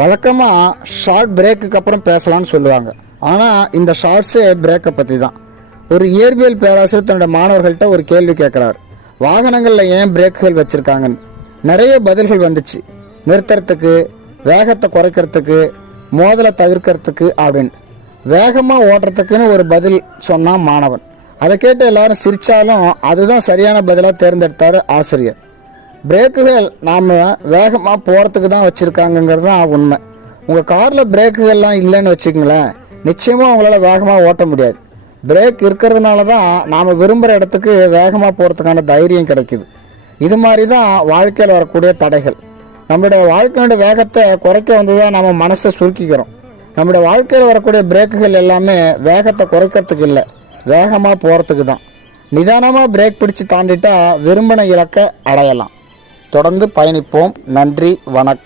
வழக்கமாக ஷார்ட் பிரேக்குக்கு அப்புறம் பேசலாம்னு சொல்லுவாங்க. ஆனால் இந்த ஷார்ட்ஸே பிரேக்கை பற்றி தான். ஒரு இயற்பியல் பேராசிரியர் தன்னோட மாணவர்கள்ட்ட ஒரு கேள்வி கேட்குறாரு, வாகனங்களில் ஏன் பிரேக்குகள் வச்சுருக்காங்கன்னு. நிறைய பதில்கள் வந்துச்சு. நிறுத்துறதுக்கு, வேகத்தை குறைக்கிறதுக்கு, மோதலை தவிர்க்கிறதுக்கு அப்படின்னு. வேகமாக ஓட்டுறதுக்குன்னு ஒரு பதில் சொன்னான் மாணவன். அதை கேட்டு எல்லாரும் சிரித்தாலும் அதுதான் சரியான பதிலாக தேர்ந்தெடுத்தார் ஆசிரியர். பிரேக்குகள் நாம் வேகமாக போகிறதுக்கு தான் வச்சுருக்காங்கங்கிறது தான் உண்மை. உங்கள் காரில் பிரேக்குகள்லாம் இல்லைன்னு வச்சுக்கங்களேன், நிச்சயமாக உங்களால் வேகமாக ஓட்ட முடியாது. பிரேக் இருக்கிறதுனால தான் நாம் விரும்புகிற இடத்துக்கு வேகமாக போகிறதுக்கான தைரியம் கிடைக்குது. இது மாதிரி தான் வாழ்க்கையில் வரக்கூடிய தடைகள். நம்மளுடைய வாழ்க்கையோட வேகத்தை குறைக்க வந்து தான் நம்ம மனசை சுருக்கிக்கிறோம். நம்மளுடைய வாழ்க்கையில் வரக்கூடிய பிரேக்குகள் எல்லாமே வேகத்தை குறைக்கிறதுக்கு இல்லை, வேகமாக போகிறதுக்கு தான். நிதானமாக பிரேக் பிடிச்சு தாண்டிட்டா விரும்பின இலக்கை அடையலாம். தொடர்ந்து பயணிப்போம். நன்றி, வணக்கம்.